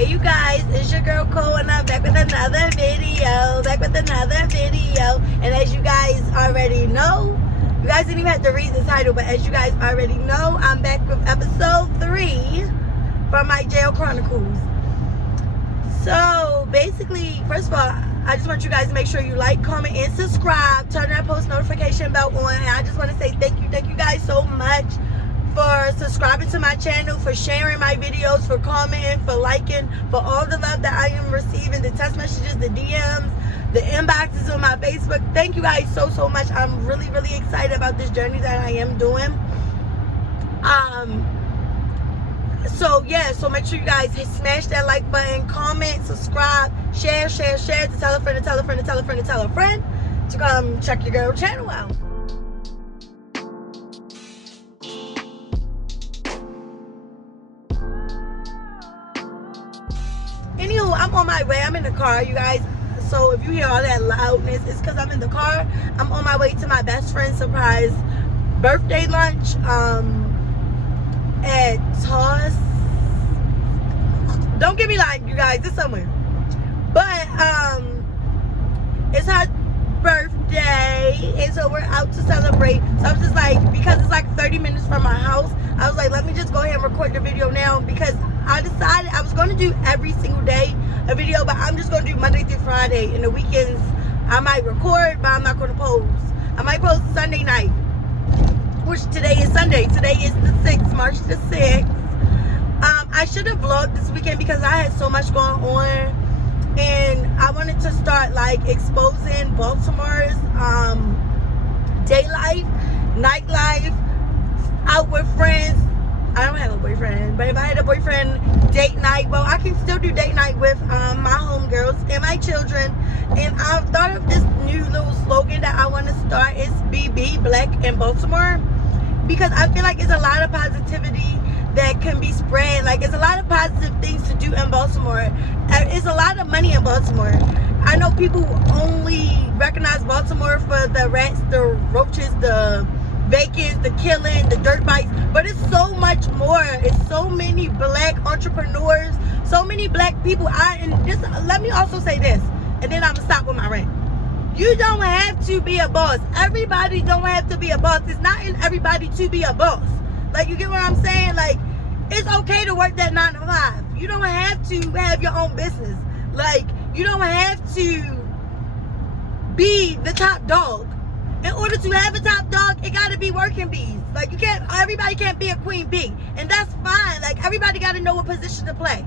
Hey you guys, it's your girl Cole and I'm back with another video. And as you guys already know, you guys didn't even have to read the title, but as you guys already know, I'm back with episode 3 from my jail chronicles. So basically, first of all, I just want you guys to make sure you like, comment, and subscribe. Turn that post notification bell on. And I just want to say thank you guys so much for subscribing to my channel, for sharing my videos, for commenting, for liking, for all the love that I am receiving, the text messages, the DMs, the inboxes on my Facebook. Thank you guys so much. I'm really excited about this journey that I am doing. So make sure you guys smash that like button, comment, subscribe, share to tell a friend to come check your girl channel out. Anywho, I'm on my way. I'm in the car, you guys. So if you hear all that loudness, it's because I'm in the car. I'm on my way to my best friend's surprise birthday lunch at Toss. Don't get me lying, you guys. It's somewhere. But it's her birthday, and so we're out to celebrate. So I was just like, because it's like 30 minutes from my house, I was like, let me just go ahead and record the video now, because I decided I was going to do every single day a video, but I'm just going to do Monday through Friday. And the weekends I might record, but I'm not going to post. I might post Sunday night, which today is Sunday. Today is the 6th, March the 6th. I should have vlogged this weekend because I had so much going on, and I wanted to start like exposing Baltimore's day life, nightlife, out with friends. I don't have a boyfriend, but if I had a boyfriend, date night. Well, I can still do date night with my homegirls and my children. And I've thought of this new little slogan that I want to start. It's BB, Black in Baltimore, because I feel like it's a lot of positivity that can be spread. Like, it's a lot of positive things to do in Baltimore. It's a lot of money in Baltimore. I know people only recognize Baltimore for the rats, the roaches, the vacants, the killing, the dirt bikes, but it's so much more. It's so many black entrepreneurs, so many black people. Let me also say this, and then I'm gonna stop with my rant. You don't have to be a boss. Everybody don't have to be a boss. It's not in everybody to be a boss. Like, you get what I'm saying? Like, it's okay to work that 9 to 5. You don't have to have your own business. Like, you don't have to be the top dog. In order to have a top dog, it gotta be working bees. Like, everybody can't be a queen bee. And that's fine. Like, everybody gotta know what position to play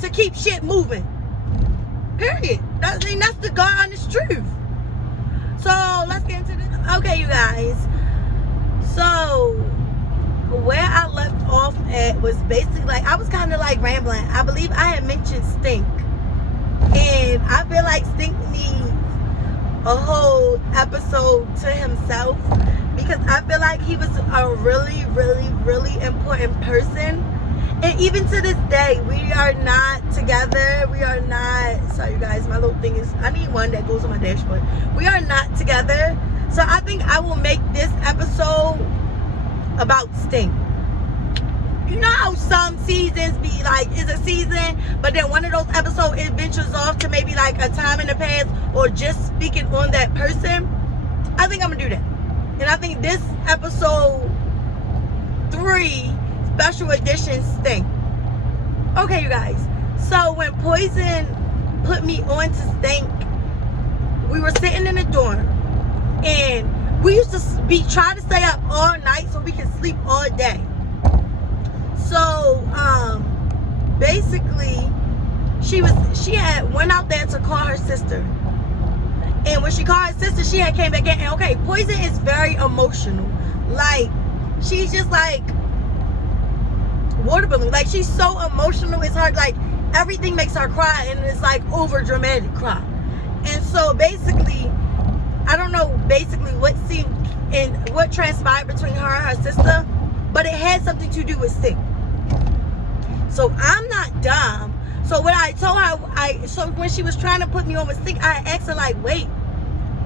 to keep shit moving. Period. That's the God honest truth. So, let's get into this. Okay, you guys. So, where I left off at was basically like, I was kind of like rambling. I believe I had mentioned Stink. And I feel like Stink needs a whole episode to himself, because I feel like he was a really important person. And even to this day, we are not together. We are not, sorry you guys, my little thing is, I need one that goes on my dashboard. We are not together. So I think I will make this episode about Stink. You know how some seasons be like, it's a season, but then one of those episodes, it ventures off to maybe like a time in the past, or just speaking on that person. I think I'm gonna do that. And I think this episode 3 special edition Stink. Okay, you guys. So when Poison put me on to Stink, we were sitting in the dorm, and we used to trying to stay up all night so we can sleep all day. So basically she had went out there to call her sister, and when she called her sister, she had came back in. And okay, Poison is very emotional. Like, she's just like water balloon. Like, she's so emotional. It's hard. Like, everything makes her cry, and it's like over dramatic cry. And so basically, I don't know basically what seemed and what transpired between her and her sister, but it had something to do with Stink. So I'm not dumb. So what I told her, so when she was trying to put me on with Stink, I asked her like, wait,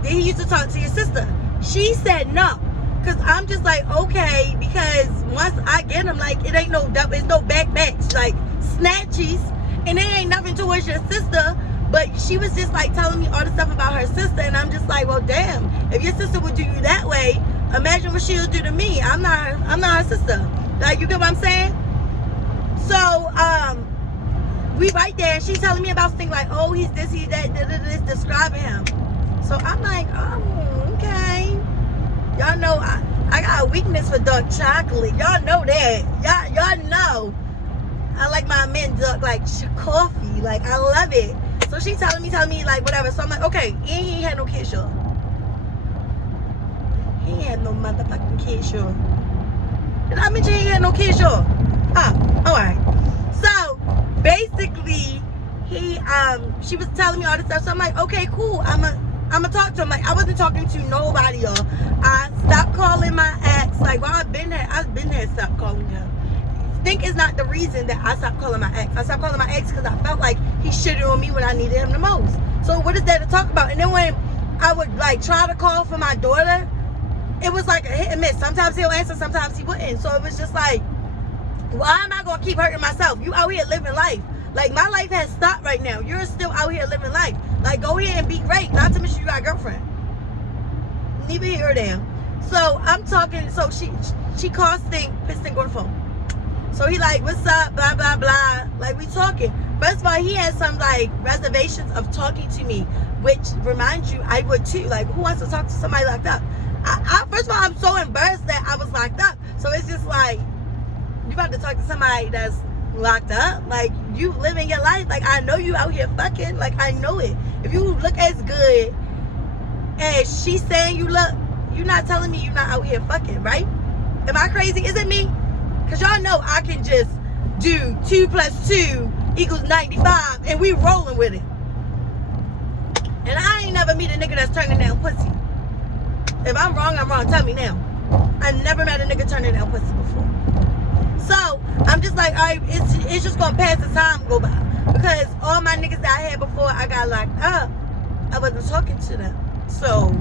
did he used to talk to your sister? She said no. Because I'm just like, okay, because once I get him, like, it ain't no double, it's no backbacks, like snatchies. And it ain't nothing towards your sister, but she was just like telling me all the stuff about her sister, and I'm just like, well, damn, if your sister would do you that way, imagine what she'll do to me. I'm not her sister. Like, you get what I'm saying? So, we right there, and she's telling me about things like, oh, he's this, he's that, this, describing him. So I'm like, oh, okay. Y'all know I got a weakness for dark chocolate. Y'all know that. Y'all know. I like my mint dark, like coffee. Like, I love it. So she's telling me, like, whatever. So I'm like, okay, and he ain't had no kids, y'all. He ain't had no motherfucking kids, y'all. Did I mention he ain't had no kids, y'all? Alright. So, basically, she was telling me all this stuff. So I'm like, okay, cool. I'm gonna talk to him. Like, I wasn't talking to nobody, y'all. I stopped calling my ex. Like, while I've been there, stopped calling him. Think is not the reason that I stopped calling my ex. I stopped calling my ex because I felt like he shitted on me when I needed him the most. So what is there to talk about? And then when I would like try to call for my daughter, it was like a hit and miss. Sometimes he'll answer, sometimes he wouldn't. So it was just like, why am I gonna keep hurting myself? You out here living life. Like, my life has stopped right now. You're still out here living life. Like, go ahead and be great. Not to mention you got a girlfriend. Neither here or there. So I'm talking. So she calls Stink, pissed Stink on the phone. So he like, what's up, blah, blah, blah. Like, we talking. First of all, he had some, like, reservations of talking to me, which reminds you, I would too. Like, who wants to talk to somebody locked up? First of all, I'm so embarrassed that I was locked up. So it's just like, you about to talk to somebody that's locked up? Like, you living your life. Like, I know you out here fucking. Like, I know it. If you look as good as she's saying you look, you're not telling me you're not out here fucking, right? Am I crazy? Is it me? Because y'all know I can just do 2 + 2 = 95 and we rolling with it. And I ain't never meet a nigga that's turning down pussy. If I'm wrong, I'm wrong. Tell me now. I never met a nigga turning down pussy before. So I'm just like, all right, it's just gonna pass the time go by. Because all my niggas that I had before I got locked up, I wasn't talking to them. So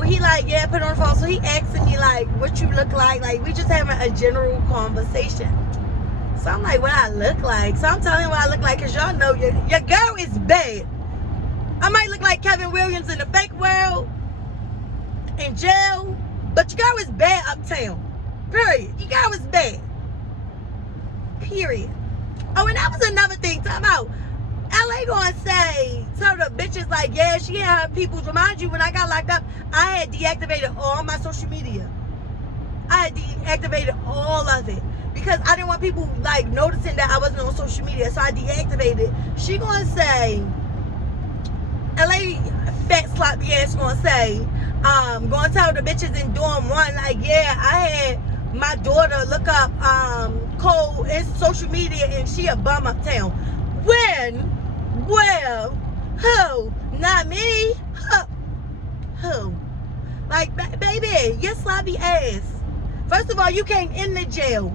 he like, yeah, put it on the phone. So he asking me like, what you look like? Like, we just having a general conversation. So I'm like, what I look like? So I'm telling him what I look like, because y'all know your girl is bad. I might look like Kevin Williams in the fake world, in jail, but your girl is bad uptown. Period. Your girl is bad. Period. Oh, and that was another thing. Talk about LA gonna say, tell the bitches like, yeah, she had her people. Remind you, when I got locked up, I had deactivated all my social media. I had deactivated all of it because I didn't want people like noticing that I wasn't on social media. So I deactivated it. She gonna say, LA fat sloppy ass gonna say, gonna tell the bitches in dorm 1 like, yeah, I had my daughter look up Cole in social media and she a bum uptown. When? Well, who? Not me. Who? Like, baby, your sloppy ass. First of all, you came in the jail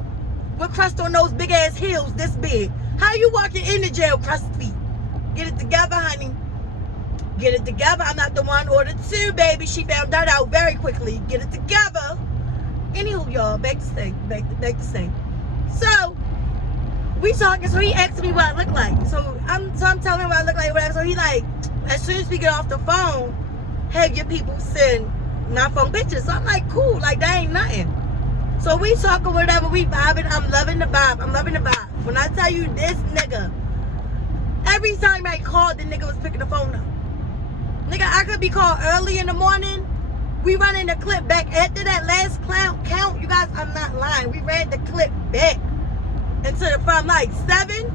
with crust on those big ass heels this big. How you walking in the jail, crust feet? Get it together, honey. Get it together. I'm not the one ordered 2, baby. She found that out very quickly. Get it together. Anywho, y'all, back to stay. So we talking. So he asked me what I look like. So I'm telling him what I look like, whatever. So he like, as soon as we get off the phone, have your people send my phone pictures. So I'm like, cool. Like, that ain't nothing. So we talking, whatever. We vibing. I'm loving the vibe. When I tell you this nigga, every time I called, the nigga was picking the phone up. Nigga, I could be called early in the morning. We running the clip back after that last count. You guys, I'm not lying. We ran the clip back from like 7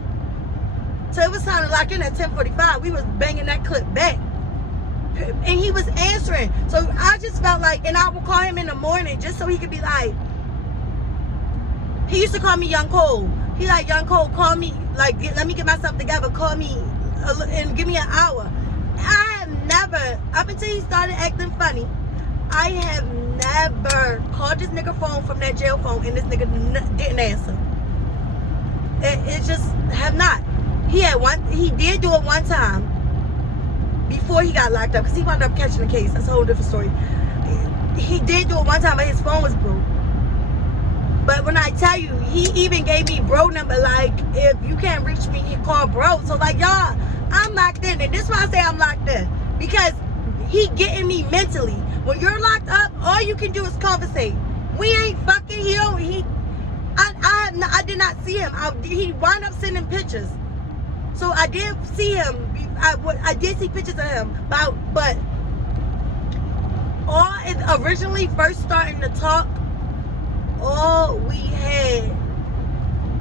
till it was time to lock in at 10:45. We was banging that clip back, and he was answering. So I just felt like, and I would call him in the morning just so he could be like. He used to call me Young Cole. He like, Young Cole, call me. Like, let me get myself together. Call me and give me an hour. I have never, up until he started acting funny, I have never called this nigga phone from that jail phone and this nigga didn't answer. It just have not. He did do it one time before he got locked up because he wound up catching the case. That's a whole different story. He did do it one time, but his phone was broke. But when I tell you, he even gave me bro number, like, if you can't reach me, he call bro. So, like, y'all, I'm locked in. And this is why I say I'm locked in. Because he getting me mentally. When you're locked up, all you can do is conversate. We ain't fucking here. I did not see him. He wound up sending pictures. So I did see him. I did see pictures of him. But all it originally first starting to talk, all we had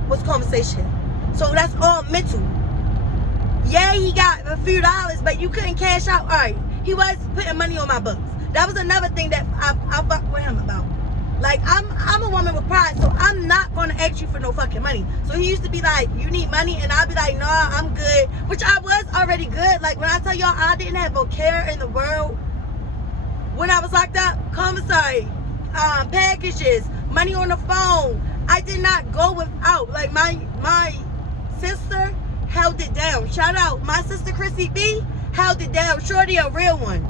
was conversation. So that's all mental. Yeah, he got a few dollars, but you couldn't cash out. All right, he was putting money on my books. That was another thing that I fucked with him about. Like, I'm a woman with pride, so I'm not gonna ask you for no fucking money. So he used to be like, you need money? And I'd be like, nah, I'm good. Which I was already good. Like, when I tell y'all I didn't have a care in the world when I was locked up, commissary, packages, money on the phone. I did not go without. Like, my sister held it down. Shout out, my sister Chrissy B held it down. Shorty, a real one.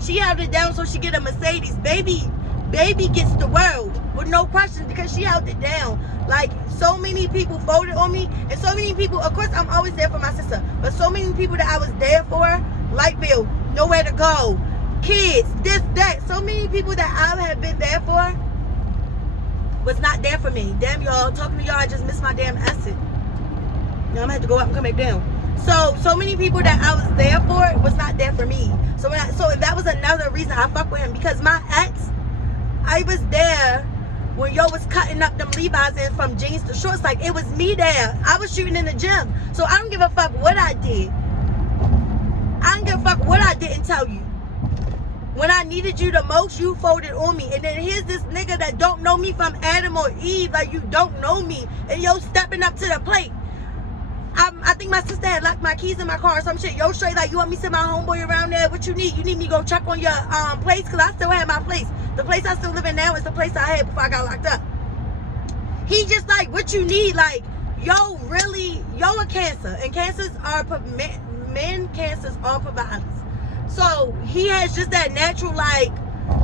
She held it down so she get a Mercedes. Baby gets the world with no questions because she held it down. Like, so many people voted on me, and so many people, of course I'm always there for my sister, but so many people that I was there for, light bill, nowhere to go, kids, this, that, so many people that I have been there for was not there for me. Damn, y'all, talking to y'all, I just missed my damn exit. Now I'm gonna have to go up and come back down. So many people that I was there for was not there for me. So that was another reason I fuck with him, because my ex, I was there when yo was cutting up them Levi's in from jeans to shorts. Like, it was me there. I was shooting in the gym. So I don't give a fuck what I did. I don't give a fuck what I didn't tell you. When I needed you the most, you folded on me. And then here's this nigga that don't know me from Adam or Eve. Like, you don't know me. And yo stepping up to the plate. I think my sister had locked my keys in my car or some shit. Yo straight like, you want me to send my homeboy around there? What you need? You need me to go check on your place? Because I still have my place. The place I still live in now is the place I had before I got locked up. He just like, what you need? Like, yo really, yo a cancer. And cancers are, men cancers are providers. So he has just that natural like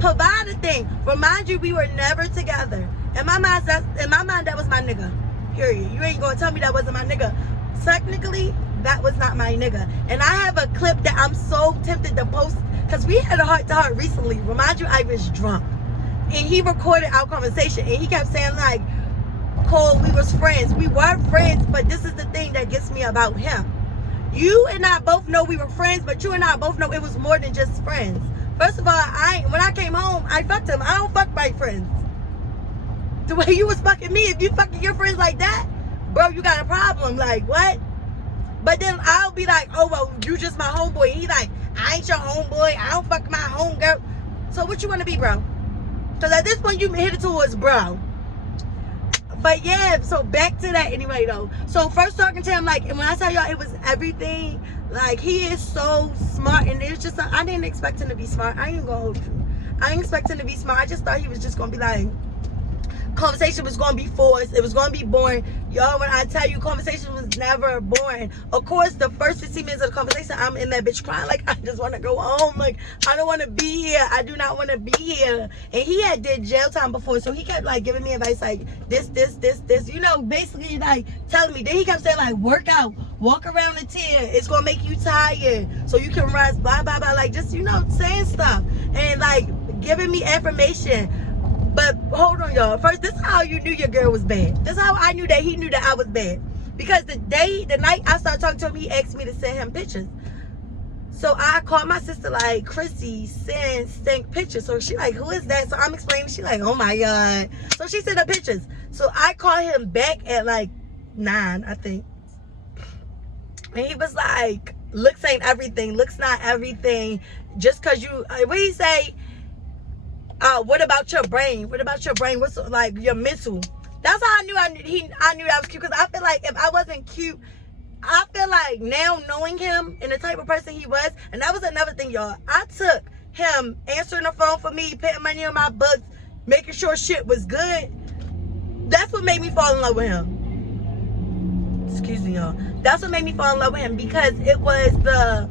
provider thing. Remind you, we were never together. In my mind, that was my nigga. Period. You ain't gonna tell me that wasn't my nigga. Technically, that was not my nigga. And I have a clip that I'm so tempted to post, because we had a heart-to-heart recently. Remind you, I was drunk. And he recorded our conversation. And he kept saying, like, Cole, we was friends. We were friends, but this is the thing that gets me about him. You and I both know we were friends, but you and I both know it was more than just friends. First of all, when I came home, I fucked him. I don't fuck my friends. The way you was fucking me, if you fucking your friends like that, bro, you got a problem. Like, what? But then I'll be like, oh, well, you just my homeboy. And he like, I ain't your homeboy. I don't fuck my homegirl. So what you want to be, bro? Because at this point, you hit it towards bro. But yeah, so back to that anyway, though. So first talking to him, like, and when I tell y'all it was everything, like, he is so smart. And it's just, I didn't expect him to be smart. I ain't gonna hold you. I didn't expect him to be smart. I just thought he was just gonna be like, conversation was going to be forced. It was going to be boring. Y'all, when I tell you, conversation was never boring. Of course, the first 15 minutes of the conversation, I'm in that bitch crying. Like, I just want to go home. Like, I don't want to be here. I do not want to be here. And he had did jail time before, so he kept, like, giving me advice, like, this. You know, basically, like, telling me. Then he kept saying, like, work out. Walk around the 10. It's going to make you tired. So you can rest, blah, blah, blah. Like, just, you know, saying stuff. And, like, giving me affirmation. But hold on, y'all. First, this is how you knew your girl was bad. This is how I knew that he knew that I was bad. Because the night I started talking to him, he asked me to send him pictures. So I called my sister, like, Chrissy, send STANK pictures. So she like, who is that? So I'm explaining. She like, oh my God. So she sent her pictures. So I called him back at like 9, I think. And he was like, looks ain't everything. Looks not everything. Just because you, what he say? What about your brain? What about your brain? What's like your mental? That's how I knew that was cute. Because I feel like if I wasn't cute, I feel like now knowing him and the type of person he was, and that was another thing, y'all. I took him answering the phone for me, putting money on my books, making sure shit was good. That's what made me fall in love with him. Excuse me, y'all. That's what made me fall in love with him, because it was the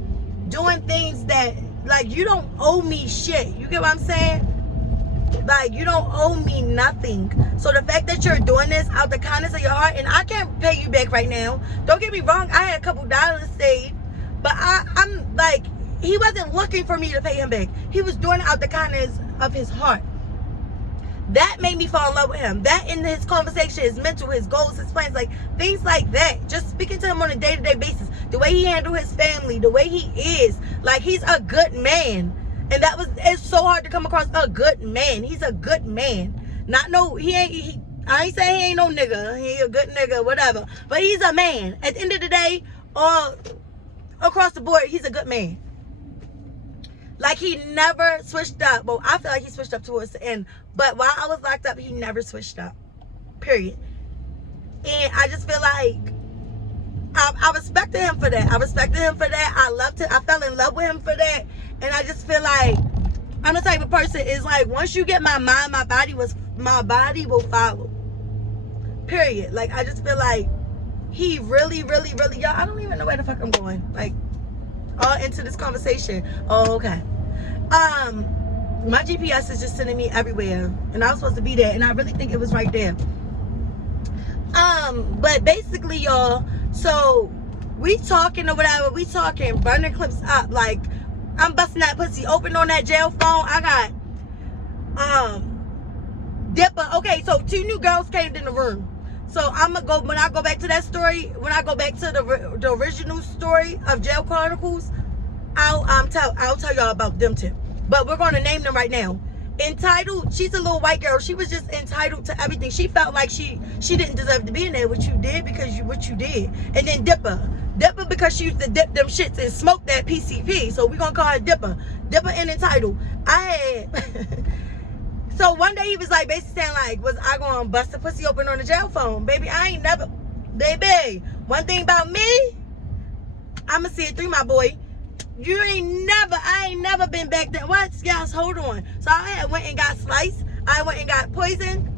doing things that, like, you don't owe me shit. You get what I'm saying? Like, you don't owe me nothing. So the fact that you're doing this out the kindness of your heart, and I can't pay you back right now. Don't get me wrong, I had a couple dollars saved, but I'm like, he wasn't looking for me to pay him back. He was doing it out the kindness of his heart. That made me fall in love with him. That in his conversation, his mental, his goals, his plans, like things like that. Just speaking to him on a day-to-day basis. The way he handled his family, the way he is. Like, he's a good man. And it's so hard to come across a good man. He's a good man. Not no, I ain't saying he ain't no nigga. He a good nigga, whatever. But he's a man. At the end of the day, all across the board, he's a good man. Like, he never switched up. Well, I feel like he switched up towards the end. But while I was locked up, he never switched up. Period. And I just feel like I respected him for that. I respected him for that. I loved him. I fell in love with him for that. And I just feel like I'm the type of person, is like, once you get my mind, my body will follow. Period. Like, I just feel like he really, really, really, y'all, I don't even know where the fuck I'm going. Like, all into this conversation. Oh, okay. My GPS is just sending me everywhere, and I was supposed to be there, and I really think it was right there. But basically, y'all, so we talking or whatever, we talking, burning clips up, like, I'm busting that pussy open on that jail phone. I got Dipper. Okay, so 2 new girls came in the room. So I'm gonna go, when I go back to that story, when I go back to the original story of Jail Chronicles, I'll tell y'all about them too. But we're gonna name them right now. Entitled, she's a little white girl. She was just entitled to everything. She felt like she didn't deserve to be in there. What you did because what you did. And then Dipper because she used to dip them shits and smoke that PCP. So we're gonna call her Dipper and entitled. So one day he was like, basically saying like, was I gonna bust the pussy open on the jail phone? Baby, baby, one thing about me, I'ma see it through, my boy. I ain't never been back there. What? Yes, hold on. So I had went and got Slice. I went and got Poison,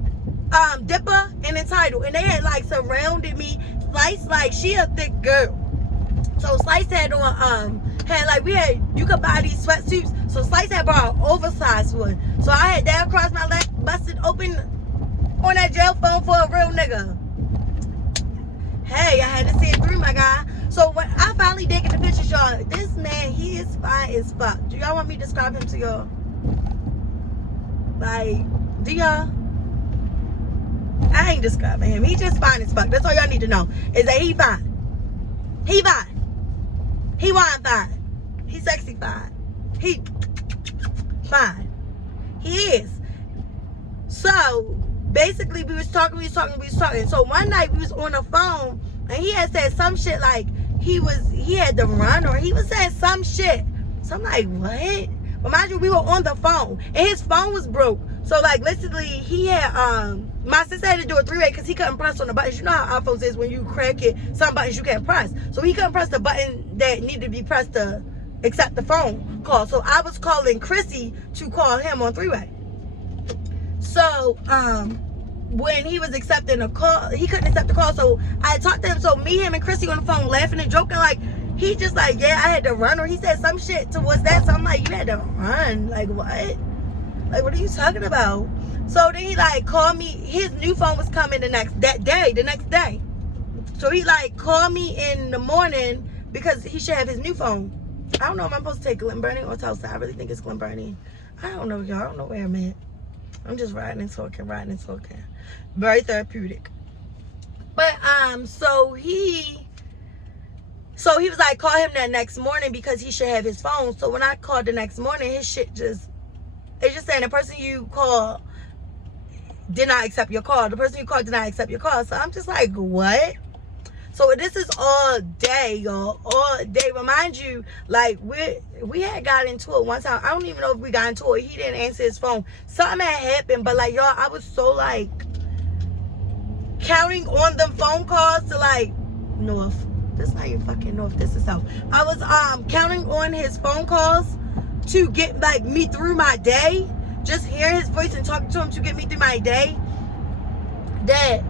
Dipper, and Entitled. And they had like surrounded me. Slice, like, she a thick girl. So Slice had on, you could buy these sweatsuits. So Slice had bought an oversized one. So I had that across my leg, busted open on that jail phone for a real nigga. Hey, I had to see it through, my guy. So when I finally did get the pictures, y'all, this man, he is fine as fuck. Do y'all want me to describe him to y'all? Like, do y'all? I ain't describing him. He just fine as fuck. That's all y'all need to know, is that he fine. He fine. He wine fine. He sexy fine. He fine. He is. So basically we was talking. So one night we was on the phone and he had said some shit like he had to run, or he was saying some shit. So I'm like, what? But mind you, we were on the phone and his phone was broke. So like literally he had my sister had to do a 3-way because he couldn't press on the buttons. You know how iPhones is, when you crack it, some buttons you can't press. So he couldn't press the button that needed to be pressed to accept the phone call. So I was calling Chrissy to call him on 3-way. So when he was accepting a call, he couldn't accept the call. So I talked to him. So me, him, and Chrissy on the phone laughing and joking. Like, he just like, yeah, I had to run. Or he said some shit towards that. So I'm like, you had to run? Like, what? Like, what are you talking about? So then he like called me. His new phone was coming the next day. So he like called me in the morning because he should have his new phone. I don't know if I'm supposed to take Glen Burnie or Tulsa. I really think it's Glen Burnie. I don't know, y'all. I don't know where I'm at. I'm just riding and talking. Very therapeutic. But so he was like, call him that next morning because he should have his phone. So when I called the next morning, his shit it's just saying the person you call did not accept your call. The person you called did not accept your call. So I'm just like, what? So this is all day, y'all. All day. Remind you, like, we had got into it one time. I don't even know if we got into it. He didn't answer his phone. Something had happened. But, like, y'all, I was so, like, counting on them phone calls to, like, North. This is not even fucking North. This is South. I was counting on his phone calls to get, like, me through my day. Just hearing his voice and talking to him to get me through my day. That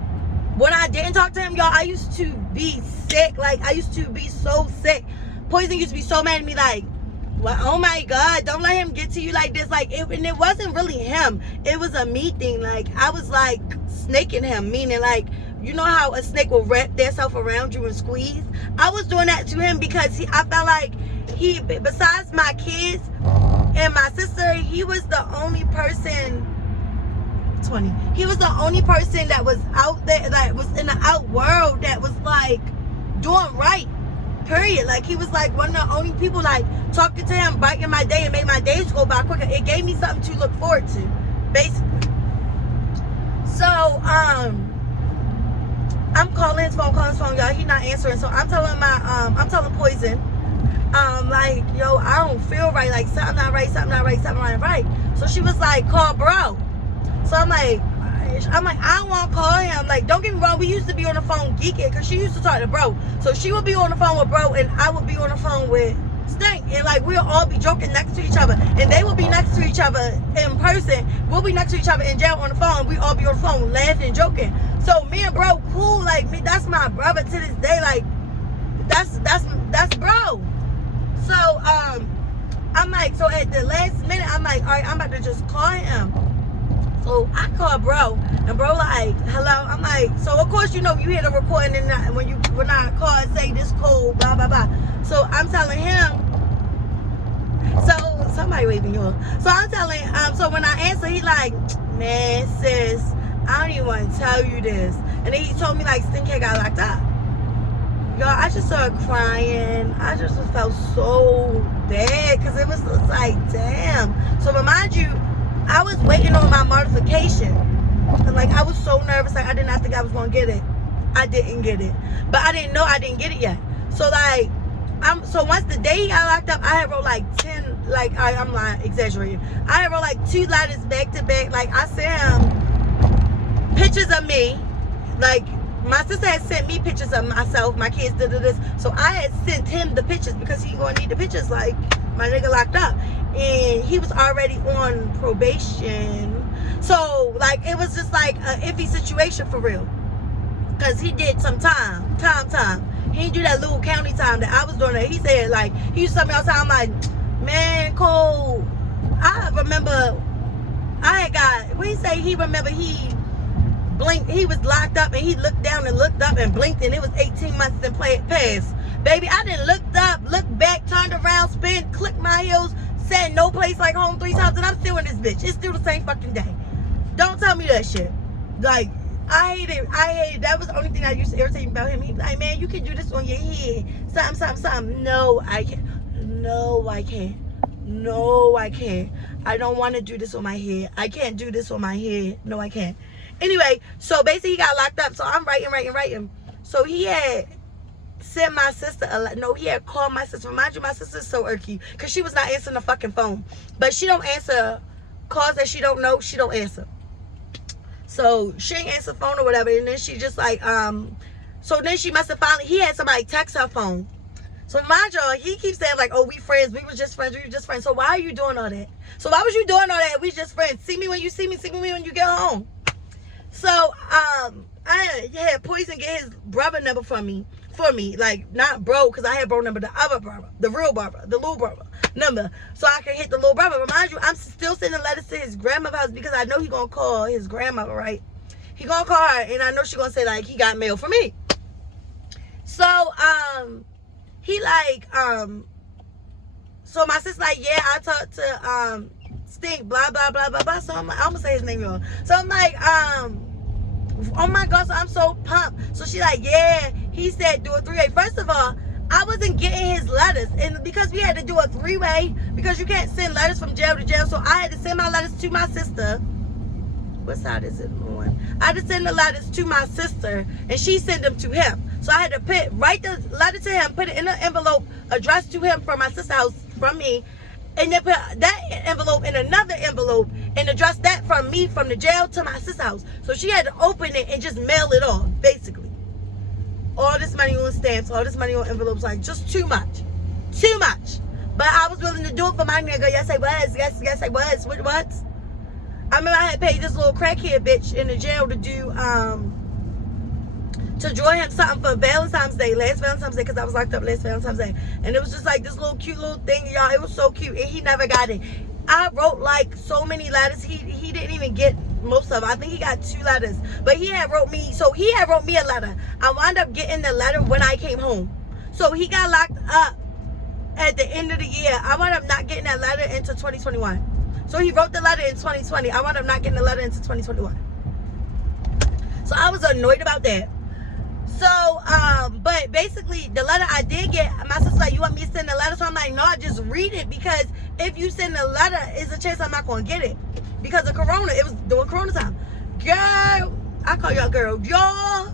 when I didn't talk to him, y'all, I used to be sick. Like, I used to be so sick. Poison used to be so mad at me, like, Well, oh my God, don't let him get to you like this. Like, and it wasn't really him. It was a me thing. Like, I was like snaking him, meaning like, you know how a snake will wrap themselves around you and squeeze? I was doing that to him because I felt like besides my kids and my sister, he was the only person, 20. He was the only person that was out there, that was in the out world that was like doing right. Period. Like, he was like one of the only people, like, talking to him, brightening my day and made my days go by quicker. It gave me something to look forward to, basically. So, I'm calling his phone, y'all. He not answering. So I'm telling I'm telling Poison, like, yo, I don't feel right. Like, something not right. So she was like, call bro. So I'm like, I don't want to call him. Like, don't get me wrong, we used to be on the phone geeking because she used to talk to bro. So she would be on the phone with bro and I would be on the phone with Stank. And like, we'll all be joking next to each other. And they will be next to each other in person. We'll be next to each other in jail on the phone. We all be on the phone laughing and joking. So me and bro cool. Like, me, that's my brother to this day. Like, that's bro. So I'm like, so at the last minute, I'm like, all right, I'm about to just call him. So I call bro, and bro like, hello. I'm like, so of course, you know, you hear the recording, and when I call and say this code, blah blah blah. So I'm telling him. So somebody waving you. So I'm telling. So when I answer, he like, man, sis, I don't even want to tell you this. And then he told me like, STANK got locked up. Y'all, I just started crying. I just felt so bad because it was just like, damn. So remind you, I was waiting on my modification. And like, I was so nervous. Like, I did not think I was going to get it. I didn't get it. But I didn't know I didn't get it yet. So like, so once the day he got locked up, I had wrote like 10, like, I'm not exaggerating. I had wrote like 2 letters back to back. Like, I sent him pictures of me. Like, my sister had sent me pictures of myself, my kids, this. So I had sent him the pictures because he gonna need the pictures. Like, my nigga locked up. And he was already on probation. So, like, it was just like an iffy situation for real. Because he did some time. He didn't do that little county time that I was doing. That he said, like, he used to tell me all the time, like, man, Cole, I remember I had got, what he say, he remember he blinked, he was locked up and he looked down and looked up and blinked and it was 18 months and passed. Baby, I done looked up, looked back, turned around, spin, clicked my heels, said no place like home 3 times, and I'm still in this bitch. It's still the same fucking day. Don't tell me that shit. Like, I hate it. That was the only thing that used to irritate me about him. He was like, man, you can do this on your head. Something. No, I can't. No, I can't. I don't want to do this on my head. I can't do this on my head. No, I can't. Anyway, so basically he got locked up. So I'm writing. So he had sent my sister he had called my sister. Remind you, my sister's so irky because she was not answering the fucking phone. But she don't answer calls that she don't know. She don't answer. So she ain't answer the phone or whatever. And then she just like, so then she must have finally, he had somebody text her phone. So mind y'all, he keeps saying like, oh, we friends. We were just friends. So why are you doing all that? So why was you doing all that? We just friends. See me when you see me when you get home. So, I had Poison get his brother number for me, like, not bro, because I had bro number, the other brother, the real brother, the little brother number, so I can hit the little brother. Remind you, I'm still sending letters to his grandmother's house because I know he gonna call his grandmother, right? He gonna call her, and I know she gonna say, like, he got mail for me. So, he like, so my sister like, yeah, I talked to, STANK, blah, blah, blah, blah, blah. So I'm gonna say his name wrong. So I'm like, oh my God, so I'm so pumped. So she like, yeah, he said do a 3-way. First of all, I wasn't getting his letters. And because we had to do a 3-way, because you can't send letters from jail to jail, so I had to send my letters to my sister. What side is it on? I had to send the letters to my sister, and she sent them to him. So I had to write the letter to him, put it in an envelope, addressed to him from my sister's house, from me, and then put that envelope in another envelope and address that from me from the jail to my sister's house. So she had to open it and just mail it off, basically. All this money on stamps, all this money on envelopes, like, just too much. But I was willing to do it for my nigga. Yes, I was. Yes, I was. What? I remember I had paid this little crackhead bitch in the jail to to draw him something for Valentine's Day, last Valentine's Day, because I was locked up last Valentine's Day. And it was just like this little cute little thing, y'all. It was so cute, and he never got it. I wrote like so many letters. He didn't even get most of them. I think he got 2 letters, but he had wrote me a letter. I wound up getting the letter when I came home. So he got locked up at the end of the year. I wound up not getting that letter into 2021. So he wrote the letter in 2020. I wound up not getting the letter into 2021. So I was annoyed about that. So, but basically, the letter I did get, my sister's like, you want me to send the letter? So I'm like, no, just read it, because if you send the letter, it's a chance I'm not going to get it. Because of Corona. It was during Corona time. Girl, I call y'all girl. Y'all,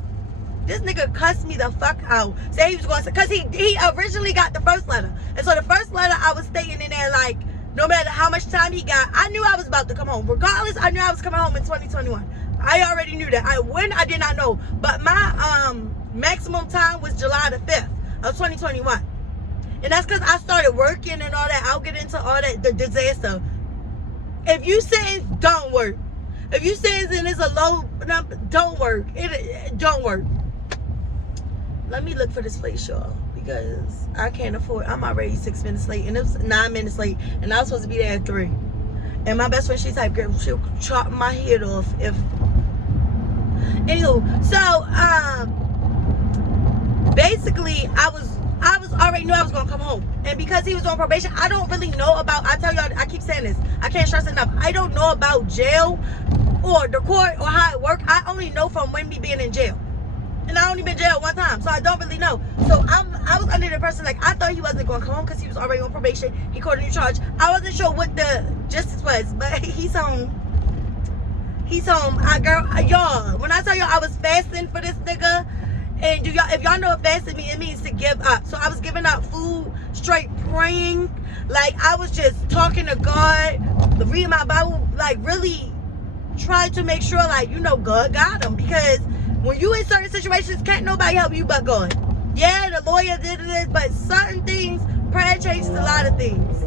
this nigga cussed me the fuck out. Say he was going to, because he originally got the first letter. And so the first letter, I was stating in there, like, no matter how much time he got, I knew I was about to come home. Regardless, I knew I was coming home in 2021. I already knew that. When, I did not know. But my maximum time was July the 5th of 2021. And that's because I started working and all that. I'll get into all that, the disaster. If you saying don't work. If you saying it's a low number, don't work. It don't work. Let me look for this place, y'all, because I can't afford. I'm already 6 minutes late, and it was 9 minutes late, and I was supposed to be there at 3. And my best friend, she type, girl, she'll chop my head off if. Anywho, so basically, I already knew I was gonna come home, and because he was on probation, I don't really know about. I tell y'all, I keep saying this. I can't stress enough. I don't know about jail or the court or how it works. I only know from Wendy being in jail. And I only been in jail 1 time, so I don't really know. So I was under the person, like, I thought he wasn't going to come home because he was already on probation. He caught a new charge. I wasn't sure what the justice was, but he's home. He's home. Girl, y'all, when I tell y'all I was fasting for this nigga, and if y'all know what fasting means, it means to give up. So I was giving up food, straight praying. Like, I was just talking to God, reading my Bible, like, really trying to make sure, like, God got him. Because when you in certain situations, can't nobody help you but God. Yeah, the lawyer did it, but certain things, prayer changes a lot of things.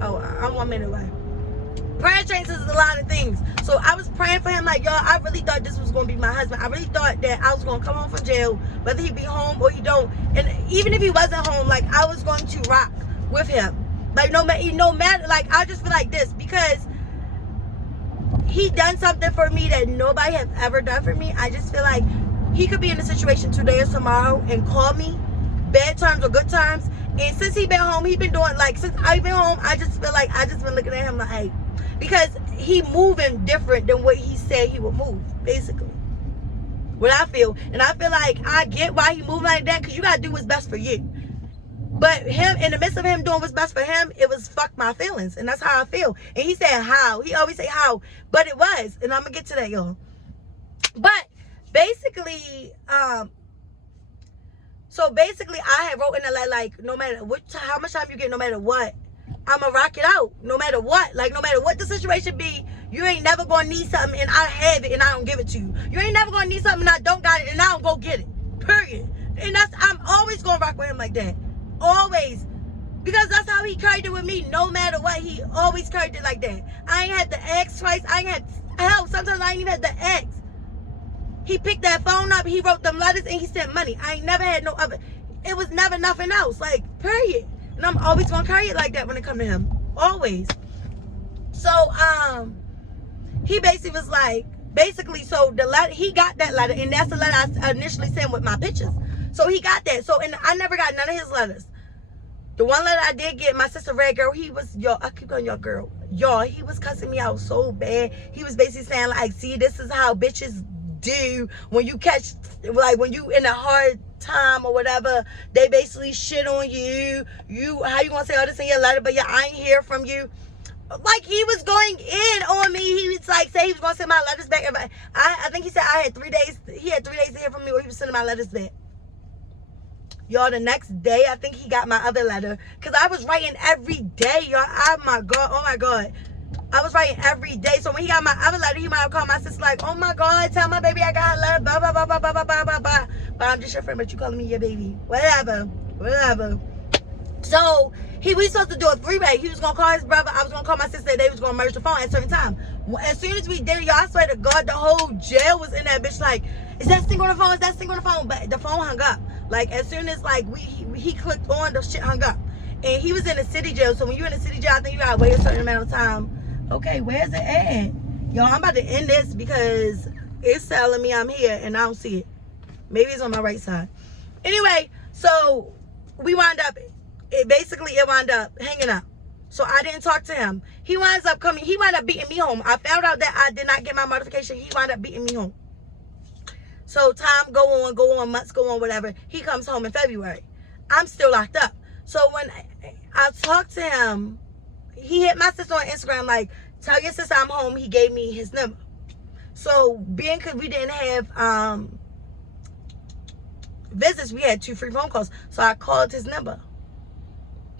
Oh, I'm 1 minute away. Prayer changes a lot of things. So I was praying for him, like, y'all, I really thought this was going to be my husband. I really thought that I was going to come home from jail, whether he be home or he don't. And even if he wasn't home, like, I was going to rock with him. Like, no matter, like, I just feel like this, because he done something for me that nobody has ever done for me. I just feel like he could be in a situation today or tomorrow and call me, bad times or good times. And since he been home, he been doing, like, since I've been home, I just feel like I just been looking at him like, hey, because he moving different than what he said he would move, basically. What I feel. And I feel like I get why he moving like that, because you got to do what's best for you. But him, in the midst of him doing what's best for him, it was fuck my feelings. And that's how I feel. And he said how. He always say how. But it was. And I'm going to get to that, y'all. But basically, so basically I had wrote in the letter, like, no matter how much time you get, no matter what, I'ma rock it out. No matter what. Like, no matter what the situation be, you ain't never going to need something and I have it and I don't give it to you. You ain't never going to need something and I don't got it and I don't go get it. Period. And I'm always going to rock with him like that. Always. Because that's how he carried it with me. No matter what, he always carried it like that. I ain't had to ask twice. I ain't had, hell, sometimes I ain't even had to ask. He picked that phone up, he wrote them letters, and he sent money. I ain't never had no other. It was never nothing else. Like, period. And I'm always going to carry it like that when it comes to him. Always. So, he basically was like, so the letter, he got that letter, and that's the letter I initially sent with my pictures. So he got that. So, and I never got none of his letters. The one letter I did get, my sister Red Girl, he was, y'all, I keep calling y'all girl. Y'all, he was cussing me out so bad. He was basically saying, like, see, this is how bitches do when you catch, like, when you in a hard time or whatever, they basically shit on you. How you gonna say all this in your letter, but yeah, I ain't hear from you. Like, he was going in on me. He was like, say he was gonna send my letters back. I think he said I had 3 days. He had 3 days to hear from me, or he was sending my letters back. Y'all, the next day, I think he got my other letter. Because I was writing every day, y'all. Oh, my God. I was writing every day. So when he got my other letter, he might have called my sister like, oh, my God, tell my baby I got a letter, blah, blah, blah, blah, blah, blah, blah, blah, blah. But I'm just your friend, but you calling me your baby. Whatever. So we supposed to do a three-way. He was gonna call his brother, I was gonna call my sister, they was gonna merge the phone at a certain time. As soon as we did it, y'all, I swear to God, the whole jail was in that bitch like, is that Stink on the phone? Is that Stink on the phone? But the phone hung up. Like, as soon as like he clicked on, the shit hung up. And he was in a city jail, so when you're in a city jail, I think you gotta wait a certain amount of time. Okay, where's it at? Y'all, I'm about to end this because it's telling me I'm here and I don't see it. Maybe it's on my right side. Anyway, so we wound up, it wound up hanging up. So I didn't talk to him. He winds up coming, he wound up beating me home. I found out that I did not get my notification. He wound up beating me home. So time go on, months go on, whatever. He comes home in February. I'm still locked up. So when I talked to him, he hit my sister on Instagram like, tell your sister I'm home. He gave me his number. So being because we didn't have visits, we had 2 free phone calls. So I called his number.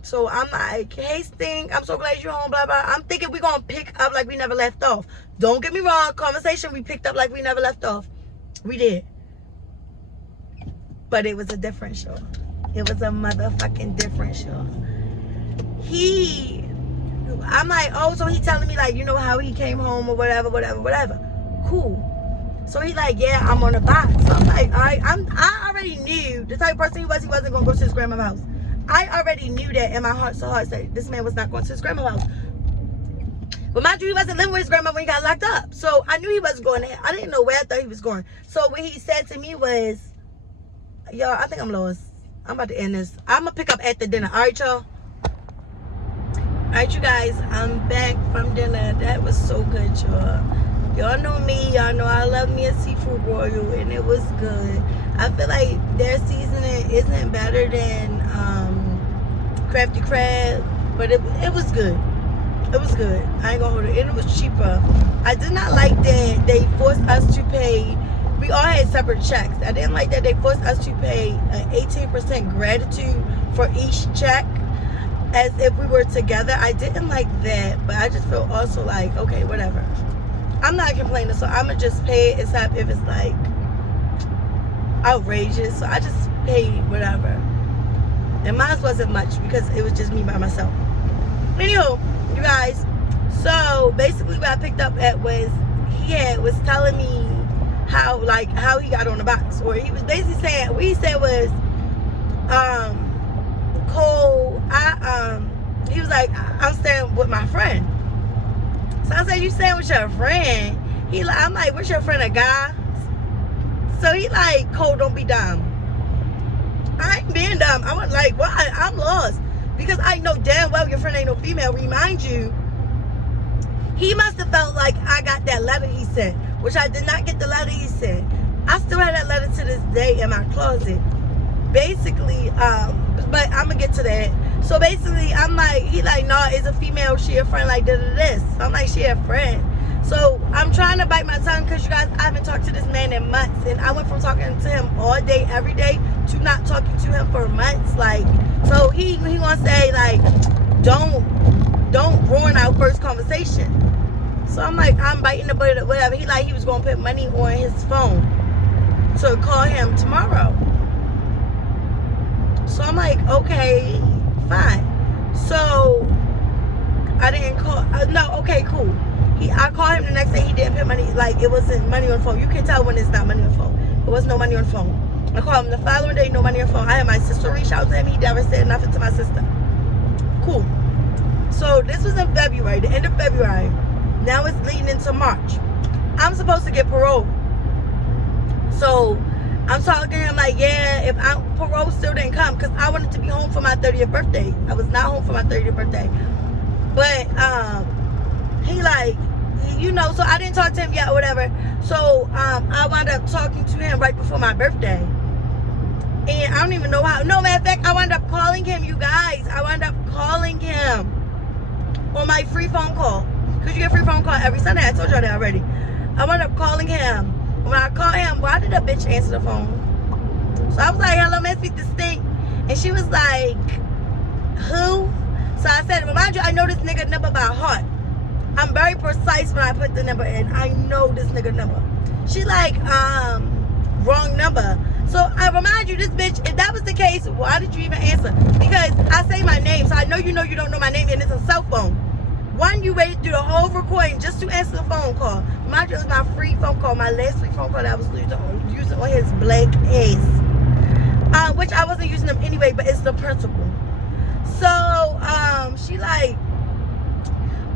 So I'm like, hey Stink, I'm so glad you're home, blah, blah. I'm thinking we're going to pick up like we never left off. Don't get me wrong, conversation, we picked up like we never left off. We did. But it was a different show. It was a motherfucking different show. I'm like, oh, so he telling me like, you know how he came home or whatever. Cool. So he like, yeah, I'm on a box. So I'm like, all right, I already knew the type of person he wasn't going to go to his grandma's house. I already knew that in my heart to heart that this man was not going to his grandma's house. But mind you, he wasn't living with his grandma when he got locked up. So I knew he wasn't going there. I didn't know where I thought he was going. So what he said to me was, y'all, I think I'm lost. I'm about to end this. I'm going to pick up at the dinner. All right, y'all? All right, you guys, I'm back from dinner. That was so good, y'all. Y'all know me. Y'all know I love me a seafood broil, and it was good. I feel like their seasoning isn't better than Crafty Crab, but it was good. It was good. I ain't gonna hold it. And it was cheaper. I did not like that they forced us to pay. We all had separate checks. I didn't like that they forced us to pay an 18% gratitude for each check as if we were together. I didn't like that, but I just feel also like, okay, whatever. I'm not complaining, so I'm gonna just pay it except if it's like outrageous. So I just paid whatever. And mine wasn't much because it was just me by myself. Anywho, you guys, so basically what I picked up at was was telling me how he got on the box, or he was basically saying what he said was Cole, he was like, I'm staying with my friend. So I said, you staying with your friend? I'm like, what's your friend, a guy? So he like, Cole, don't be dumb. I ain't being dumb. I was like, why? I'm lost. Because I know damn well your friend ain't no female. Remind you, he must have felt like I got that letter he sent, which I did not get the letter he sent. I still have that letter to this day in my closet. Basically, but I'm gonna get to that. So basically, I'm like, he like, nah, is a female, she a friend, like this. So I'm like, she a friend. So I'm trying to bite my tongue because you guys, I haven't talked to this man in months, and I went from talking to him all day, every day, to not talking to him for months. Like, so he gonna say like, don't ruin our first conversation. So I'm like, I'm biting the bullet, whatever. He like, he was gonna put money on his phone to call him tomorrow. So I'm like, okay, fine. So I didn't call. No, okay, cool. I called him the next day. He didn't put money. Like, it wasn't money on the phone. You can tell when it's not money on the phone. There was no money on the phone. I called him the following day. No money on the phone. I had my sister reach out to him. He never said nothing to my sister. Cool. So this was in February, the end of February. Now it's leading into March. I'm supposed to get parole. So I'm talking to him like, yeah, if parole still didn't come, because I wanted to be home for my 30th birthday. I was not home for my 30th birthday. But he like, you know, so I didn't talk to him yet or whatever. So I wound up talking to him right before my birthday. And I don't even know how. No, matter of fact, I wound up calling him, you guys. I wound up calling him on my free phone call. Because you get a free phone call every Sunday. I told y'all that already. I wound up calling him. When I called him, why did a bitch answer the phone? So I was like, hello, may I speak to Stink? And she was like, who? So I said, remind you, I know this nigga number by heart. I'm very precise when I put the number in. I know this nigga number. She like, wrong number. So I remind you, this bitch, if that was the case, why did you even answer? Because I say my know you don't know my name, and it's a cell phone. One, you waited through the whole recording just to answer the phone call. Mind you, it was my free phone call, my last free phone call that I was using on his black ass. Which I wasn't using them anyway, but it's the principle. So, she like,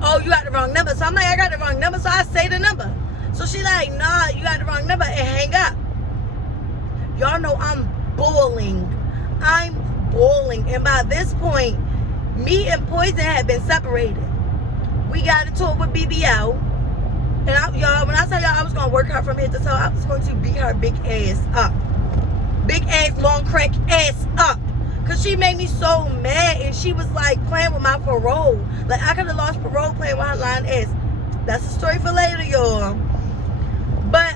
oh, you got the wrong number. So I'm like, I got the wrong number, so I say the number. So she like, nah, you got the wrong number, and hang up. Y'all know I'm boiling. I'm boiling. And by this point, me and Poison had been separated. We got into it with BBL. And y'all, when I tell y'all I was going to work her from head to toe, I was going to beat her big ass up. Big ass, long crack ass up. Because she made me so mad. And she was like playing with my parole. Like I could have lost parole playing with her lying ass. That's a story for later, y'all. But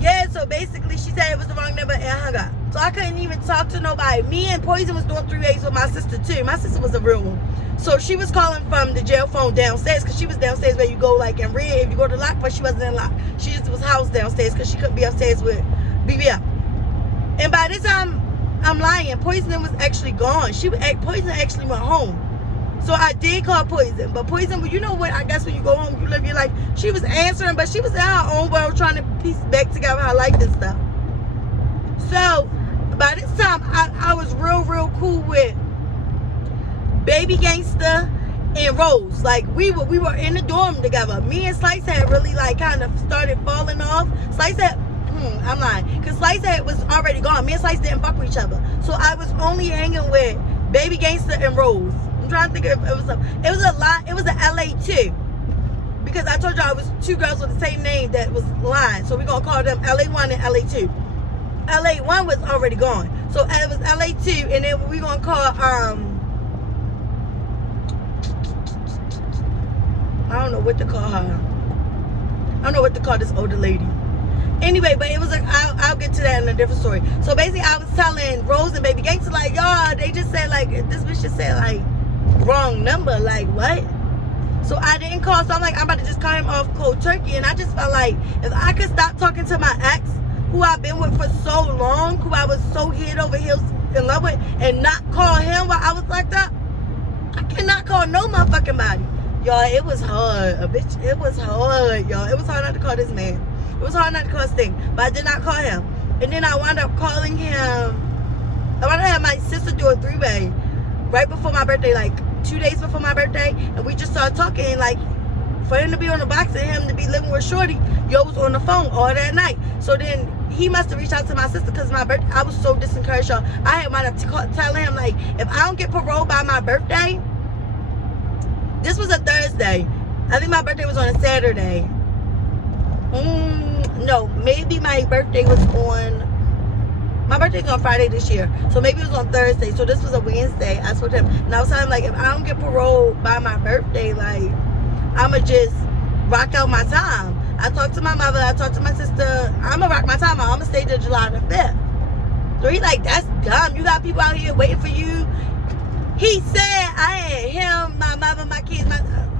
yeah, so basically she said it was the wrong number and hung up. So I couldn't even talk to nobody. Me and Poison was doing 3 ways with my sister too. My sister was a real one. So she was calling from the jail phone downstairs, because she was downstairs where you go like in red if you go to lock, but she wasn't in lock. She just was housed downstairs because she couldn't be upstairs with BBL. And by this time, I'm lying, Poison was actually gone. Poison actually went home. So I did call Poison, but Poison, well, you know what, I guess when you go home, you live your life. She was answering, but she was in her own world trying to piece back together her life and stuff. So by this time, I was real cool with Baby Gangsta and Rose. Like we were in the dorm together. Me and Slice had really like kind of started falling off. Slice had, I'm lying, because Slice had was already gone. Me and Slice didn't fuck with each other. So I was only hanging with Baby Gangsta and Rose. I'm trying to think if it was a lot. It was an LA too, because I told y'all it was 2 girls with the same name that was lying. So we're gonna call them LA1 and LA2. LA1 was already gone, so it was LA2, and then we're gonna call I don't know what to call her. I don't know what to call this older lady. Anyway, but it was like, I'll get to that in a different story. So basically, I was telling Rose and Baby Gangsta, like, y'all, they just said, like, this bitch just said, like, wrong number. Like, what? So I didn't call. So I'm like, I'm about to just call him off cold turkey. And I just felt like, if I could stop talking to my ex, who I've been with for so long, who I was so head over heels in love with, and not call him while I was locked up, I cannot call no motherfucking body. Y'all, it was hard. It was hard, y'all. It was hard not to call this man. It was hard not to call Sting, but I did not call him. And then I wound up calling him. I wound up having my sister do a 3-way right before my birthday, like 2 days before my birthday. And we just started talking, like, for him to be on the box and him to be living with Shorty, yo was on the phone all that night. So then he must have reached out to my sister, because my birthday, I was so disencouraged, y'all. I had wound up telling him, like, if I don't get paroled by my birthday, this was a Thursday. I think my birthday was on a Saturday. No, maybe my birthday was on, my birthday's on Friday this year, so maybe it was on Thursday. So this was a Wednesday. I spoke to him, and I was telling him, like, if I don't get paroled by my birthday, like, I'ma just rock out my time. I talked to my mother, I talked to my sister, I'ma rock my time out. I'ma stay till July the 5th. So he like, that's dumb. You got people out here waiting for you. He said I had him, my mother, my kids,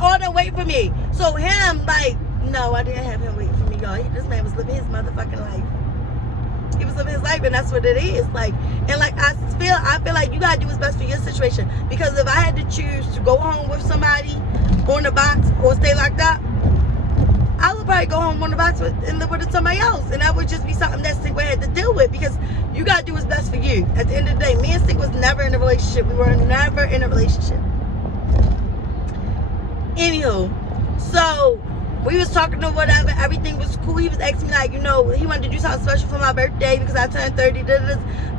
all them waiting for me. So him, like, no, I didn't have him waiting for me, y'all. This man was living his motherfucking life. He was living his life, and that's what it is. Like, and like I feel like you gotta do what's best for your situation. Because if I had to choose to go home with somebody on the box or stay locked up, I would probably go home on the box and live with somebody else. And that would just be something that Stink would have to deal with, because you gotta do what's best for you. At the end of the day, me and Stink was never in a relationship. We were never in a relationship. Anywho, so we was talking or whatever, everything was cool. He was asking me, like, you know, he wanted to do something special for my birthday because I turned 30,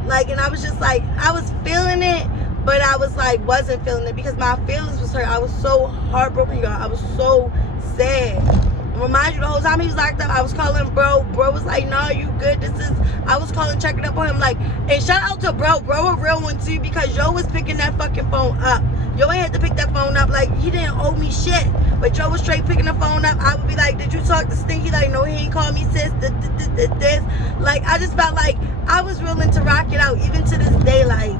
like, and I was just like, I was feeling it, but I was like, wasn't feeling it, because my feelings was hurt. I was so heartbroken, y'all. I was so sad. Remind you, the whole time he was locked up, I was calling bro. Bro was like, no, you good? I was calling, checking up on him, like, and shout out to bro. Bro a real one too, because Joe was picking that fucking phone up. Yo ain't had to pick that phone up. Like, he didn't owe me shit, but Joe was straight picking the phone up. I would be like, did you talk to Stink? He like, no, he ain't called me, sis. This. Like, I just felt like I was willing to rock it out, even to this day. Like,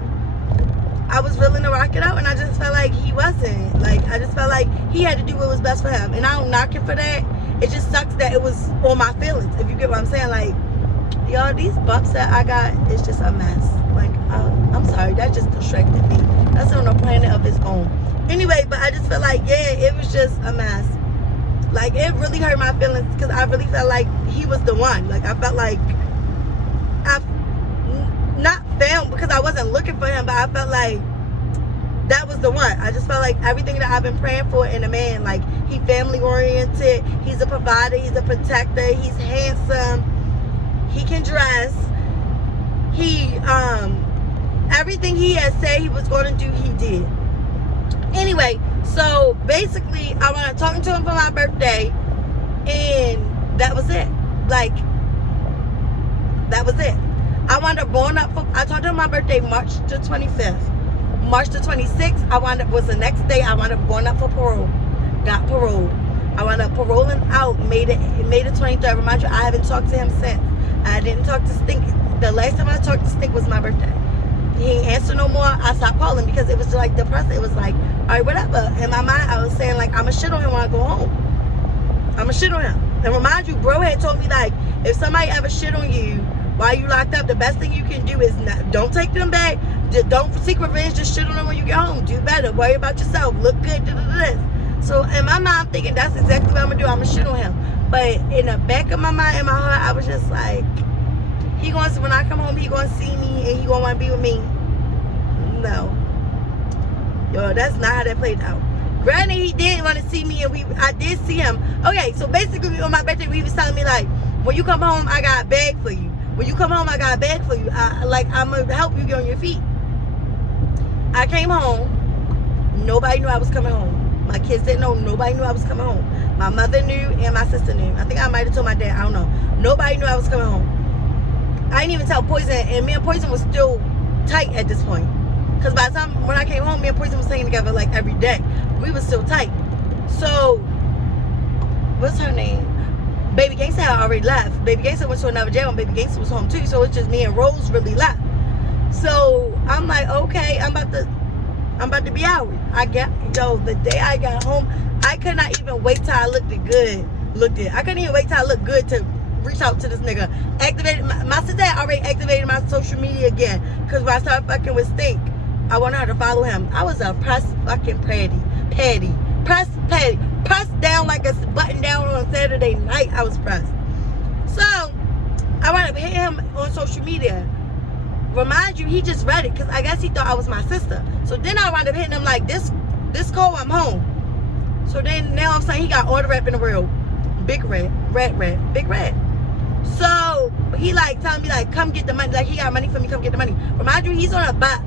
I was willing to rock it out, and I just felt like he wasn't. Like, I just felt like he had to do what was best for him, and I don't knock him for that. It just sucks that it was on my feelings, if you get what I'm saying. Like, y'all, these bumps that I got, it's just a mess. Like, I'm sorry, that just distracted me. That's on a planet of its own. Anyway, but I just feel like, yeah, it was just a mess. Like, it really hurt my feelings because I really felt like he was the one. Like, I felt like I not found, because I wasn't looking for him, but I felt like that was the one. I just felt like everything that I've been praying for in a man, like, he family oriented, he's a provider, he's a protector, he's handsome, he can dress, he everything he had said he was going to do, he did. Anyway, so basically I wound up talking to him for my birthday, and that was it. Like, that was it. I wound up going up for, I talked to him my birthday March the 25th. March the 26th, I wound up, was the next day, I wound up going up for parole. Got parole. I wound up paroling out, made it the 23rd. Remind you, I haven't talked to him since. I didn't talk to Stink. The last time I talked to Stink was my birthday. He ain't answer no more. I stopped calling because it was like depressing. It was like, all right, whatever. In my mind, I was saying, like, I'm going to shit on him when I go home. I'm going to shit on him. And remind you, bro had told me, like, if somebody ever shit on you while you locked up, the best thing you can do is not, don't take them back. Just don't seek revenge. Just shit on them when you get home. Do better. Worry about yourself. Look good. So in my mind, I'm thinking that's exactly what I'm going to do. I'm going to shit on him. But in the back of my mind, in my heart, I was just like, he going to, when I come home, he going to see me and he going to want to be with me. No. Yo, that's not how that played out. Granted, he did want to see me, and I did see him. Okay, so basically on my birthday, he was telling me, like, when you come home, I got a bag for you. When you come home, I got a bag for you. I'm going to help you get on your feet. I came home. Nobody knew I was coming home. My kids didn't know. Nobody knew I was coming home. My mother knew and my sister knew. I think I might have told my dad. I don't know. Nobody knew I was coming home. I didn't even tell Poison, and me and Poison was still tight at this point. Because by the time when I came home, me and Poison was staying together like every day. We was still tight. So, what's her name? Baby Gangsta had already left. Baby Gangsta went to another jail, and Baby Gangsta was home too. So it's just me and Rose really left. So I'm like, okay, I'm about to be out. The day I got home, I could not even wait till I looked good. I couldn't even wait till I looked good to reach out to this nigga. Activated my sister had already activated my social media again. Cause when I started fucking with Stink, I wanted her to follow him. I was a pressed fucking patty. Pressed down like a button down on Saturday night. I was pressed. So I wound up hitting him on social media. Remind you, he just read it because I guess he thought I was my sister. So then I wound up hitting him like, this call, I'm home. So then now I'm saying he got all the rap in the world. Big red. So he like telling me like, come get the money. Like, he got money for me, come get the money. Remind you, he's on a box.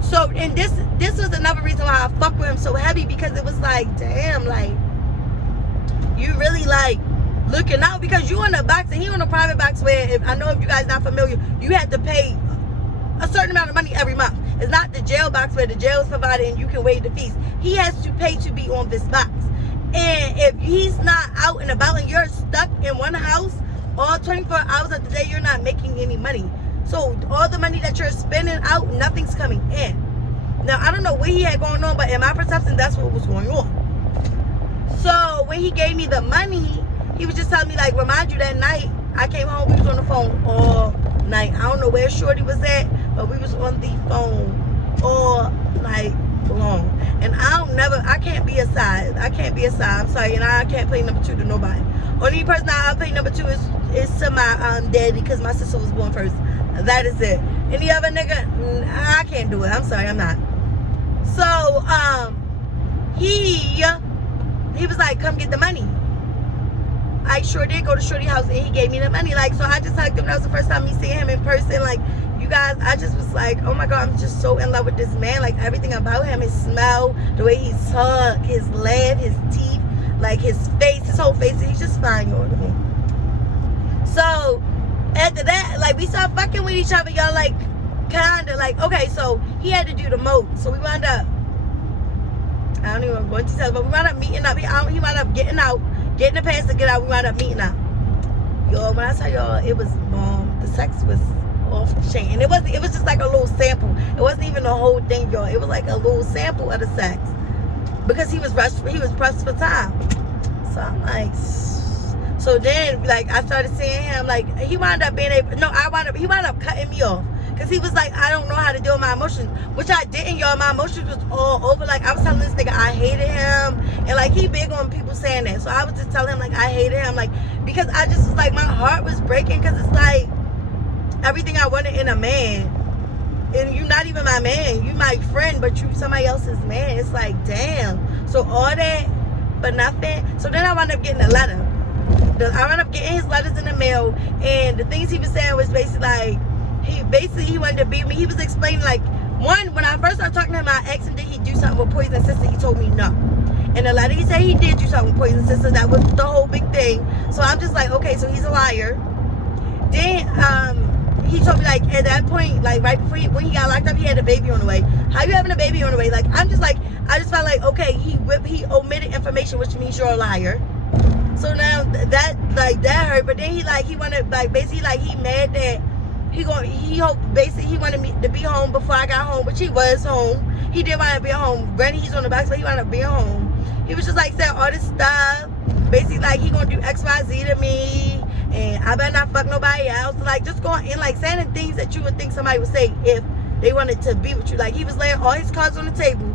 So, and this was another reason why I fuck with him so heavy, because it was like, damn, like, you really like looking out, because you on a box and he on a private box where, if you guys not familiar, you have to pay a certain amount of money every month. It's not the jail box where the jail is provided and you can waive the fees. He has to pay to be on this box. And if he's not out and about and you're stuck in one house all 24 hours of the day, you're not making any money. So all the money that you're spending out, nothing's coming in. Now, I don't know what he had going on, but in my perception, that's what was going on. So when he gave me the money, he was just telling me, like, remind you that night I came home, we was on the phone all night. I don't know where Shorty was at, but we was on the phone all night long. And I can't be a side. I'm sorry, and I can't play number 2 to nobody. Only person I play number 2 is to my daddy, because my sister was born first. That is it. Any other nigga, I can't do it. I'm sorry, I'm not. So, he was like, come get the money. I sure did go to Shorty's house and he gave me the money. Like, so I just hugged him. That was the first time me seeing him in person. Like, you guys, I just was like, oh my God, I'm just so in love with this man. Like, everything about him, his smell, the way he talk, his laugh, his teeth, like his face, his whole face. He's just fine, y'all, to me. So, after that, like, we started fucking with each other, y'all, like, kind of, like, okay, so he had to do the most. So we wound up, I don't even want to tell, but we wound up meeting up. He wound up getting out, getting the pass to get out. We wound up meeting up. Y'all, when I tell y'all, it was the sex was off the chain. And it was just like a little sample. It wasn't even the whole thing, y'all. It was like a little sample of the sex. Because he was pressed for time. So I'm like, so then, like, I started seeing him, like, he wound up being able, he wound up cutting me off. Because he was like, I don't know how to deal with my emotions. Which I didn't, y'all. My emotions was all over. Like, I was telling this nigga I hated him. And, like, he big on people saying that. So I was just telling him, like, I hated him. Like, because I just was like, my heart was breaking. Because it's like, everything I wanted in a man. And you're not even my man. You my friend, but you somebody else's man. It's like, damn. So all that for nothing. So then I wound up getting a letter. I wound up getting his letters in the mail. And the things he was saying was basically like, he wanted to be with me. He was explaining, like, one, when I first started talking to him, I asked him, did he do something with Poison Sister? He told me no. And the letter, he said he did do something with Poison Sister. That was the whole big thing. So I'm just like, okay, so he's a liar. Then he told me, like, at that point, like, right before when he got locked up, he had a baby on the way. How you having a baby on the way? Like, I'm just like, I just felt like, okay, he omitted information, which means you're a liar. So now that hurt. But then he wanted, like, basically, like, he mad that he hoped, basically, he wanted me to be home before I got home, which he was home. He did want to be home. Granted, he's on the box, but he wanted to be home. He was just, like, saying all this stuff. Basically, like, he gonna do X, Y, Z to me. And I better not fuck nobody else. Like, just going in, like, saying the things that you would think somebody would say if they wanted to be with you. Like, he was laying all his cards on the table.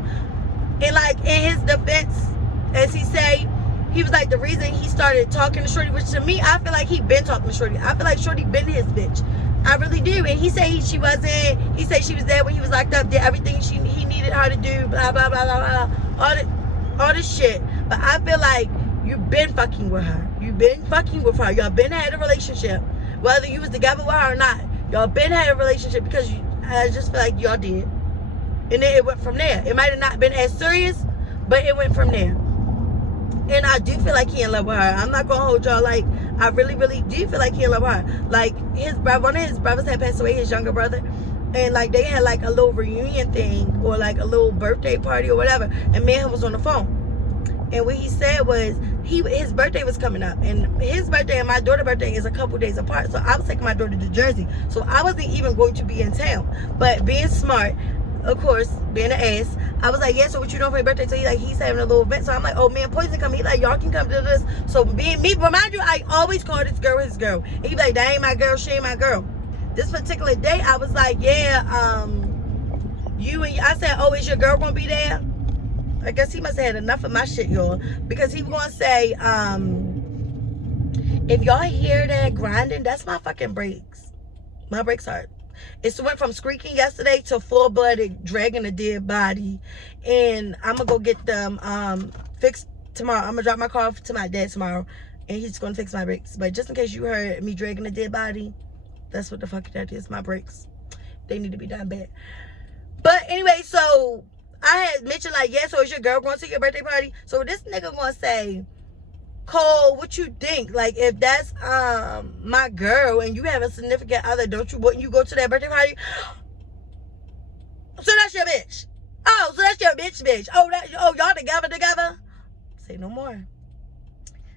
And, like, in his defense, as he say, he was like, the reason he started talking to Shorty, which to me, I feel like he been talking to Shorty. I feel like Shorty been his bitch. I really do. And he said she wasn't. He said she was there when he was locked up, did everything he needed her to do, blah, blah, blah, blah, blah. All this shit. But I feel like you've been fucking with her. You've been fucking with her. Y'all been had a relationship. Whether you was together with her or not. Y'all been had a relationship because I just feel like y'all did. And then it went from there. It might have not been as serious, but it went from there. And I do feel like he in love with her. I'm not gonna hold y'all. Like, I really, really do feel like he in love with her. Like, one of his brothers had passed away, his younger brother. And, like, they had, like, a little reunion thing or, like, a little birthday party or whatever. And me and him was on the phone. And what he said was, his birthday was coming up. And his birthday and my daughter's birthday is a couple days apart. So I was taking my daughter to Jersey. So I wasn't even going to be in town. But being smart, of course, being an ass, I was like, yeah, so what you doing for your birthday? So he's having a little event. So I'm like, oh, man, Poison coming. He's like, y'all can come to this. So being me, remind you, I always call this girl his girl. And he be like, that ain't my girl, she ain't my girl. This particular day, I was like, yeah, I said, oh, is your girl gonna be there? I guess he must have had enough of my shit, y'all. Because he was gonna say, if y'all hear that grinding, that's my fucking brakes. My brakes hurt. It went from squeaking yesterday to full-blooded dragging a dead body. And I'm going to go get them fixed tomorrow. I'm going to drop my car off to my dad tomorrow. And he's going to fix my brakes. But just in case you heard me dragging a dead body, that's what the fuck that is. My brakes. They need to be done bad. But anyway, so I had mentioned, like, yeah, so is your girl going to your birthday party? So this nigga going to say, Cole, what you think? Like, if that's my girl and you have a significant other, wouldn't you go to that birthday party? So that's your bitch. Oh, so that's your bitch. Oh, y'all together? Say no more.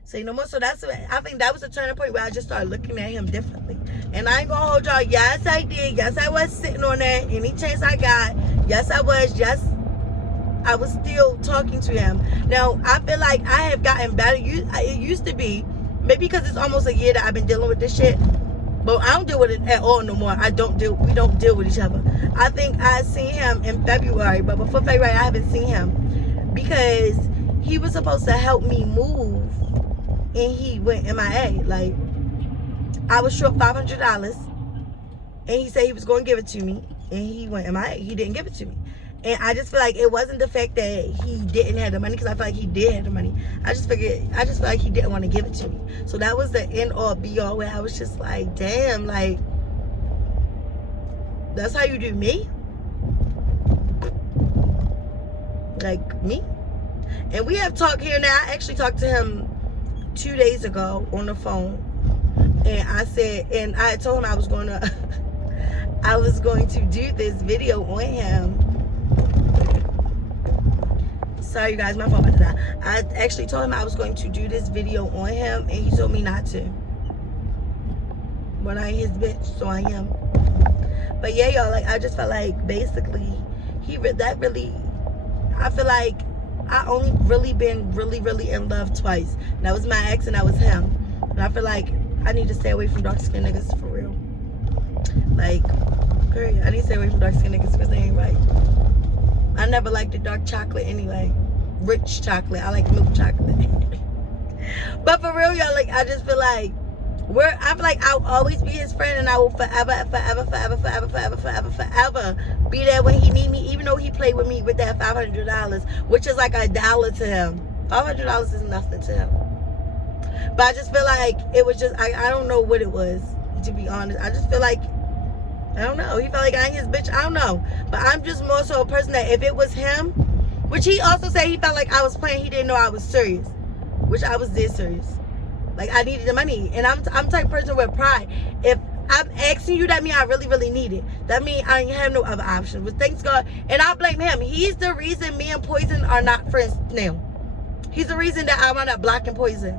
Say no more. So I think that was a turning point where I just started looking at him differently. And I ain't gonna hold y'all. Yes, I did. Yes, I was sitting on that any chance I got. Yes, I was. Yes, I was still talking to him. Now, I feel like I have gotten better. It used to be, maybe because it's almost a year that I've been dealing with this shit, but I don't deal with it at all no more. We don't deal with each other. I think I seen him in February, but before February, I haven't seen him because he was supposed to help me move, and he went MIA. Like, I was short $500, and he said he was going to give it to me, and he went MIA. He didn't give it to me. And I just feel like it wasn't the fact that he didn't have the money, because I feel like he did have the money. I just feel like he didn't want to give it to me. So that was the end all be all, where I was just like, damn, like, that's how you do me? Like, me? And we have talked here now. I actually talked to him 2 days ago on the phone. And I told him I was going to do this video on him. Sorry, you guys, my phone about to die. I actually told him I was going to do this video on him, and he told me not to. But I ain't his bitch, so I am. But yeah, y'all, like, I just felt like basically I feel like I only really been really in love twice. And that was my ex, and that was him. And I feel like I need to stay away from dark skinned niggas for real. Like, Period. I need to stay away from dark skinned niggas because they ain't right. I never liked the dark chocolate anyway. Rich chocolate. I like milk chocolate. But for real, y'all, like, I just feel like I feel like I'll always be his friend, and I will forever be there when he need me, even though he played with me with that $500, which is like $1 to him. $500 is nothing to him. But I just feel like it was just, I don't know what it was, to be honest. I just feel like, I don't know. He felt like I ain't his bitch. I don't know. But I'm just more so a person that if it was him, which he also said he felt like I was playing, he didn't know I was serious, which I was dead serious. Like, I needed the money. And I'm type of person with pride. If I'm asking you, that means I really, really need it. That means I ain't have no other option. But thanks God. And I blame him. He's the reason me and Poison are not friends now. He's the reason that I wound up blocking Poison.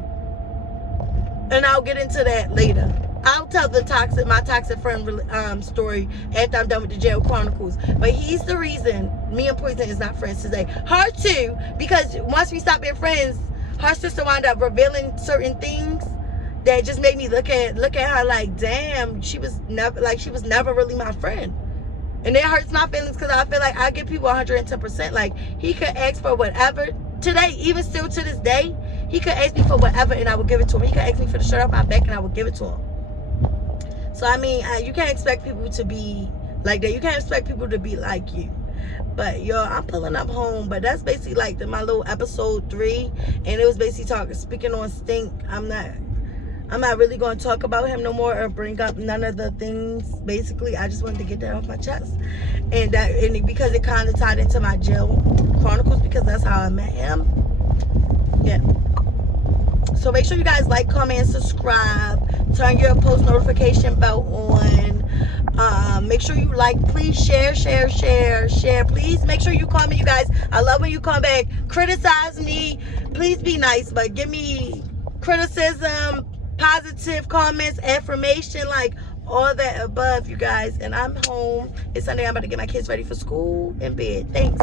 And I'll get into that later. I'll tell my toxic friend story after I'm done with the jail chronicles. But he's the reason me and Poison is not friends today. Her too, because once we stopped being friends, her sister wound up revealing certain things that just made me look at her like, damn, she was never really my friend. And it hurts my feelings because I feel like I give people 110%. Like, he could ask for whatever today, even still to this day, he could ask me for whatever and I would give it to him. He could ask me for the shirt off my back and I would give it to him. So I mean, you can't expect people to be like that. You can't expect people to be like you. But yo, I'm pulling up home. But that's basically like my little episode 3, and it was basically speaking on STANK. I'm not really going to talk about him no more or bring up none of the things. Basically, I just wanted to get that off my chest, and because it kind of tied into my jail chronicles, because that's how I met him. Yeah. So make sure you guys like, comment, and subscribe. Turn your post notification bell on. Make sure you like, please share. Please make sure you comment, you guys. I love when you come back. Criticize me. Please be nice, but give me criticism, positive comments, affirmation, like all that above, you guys. And I'm home. It's Sunday. I'm about to get my kids ready for school and bed. Thanks.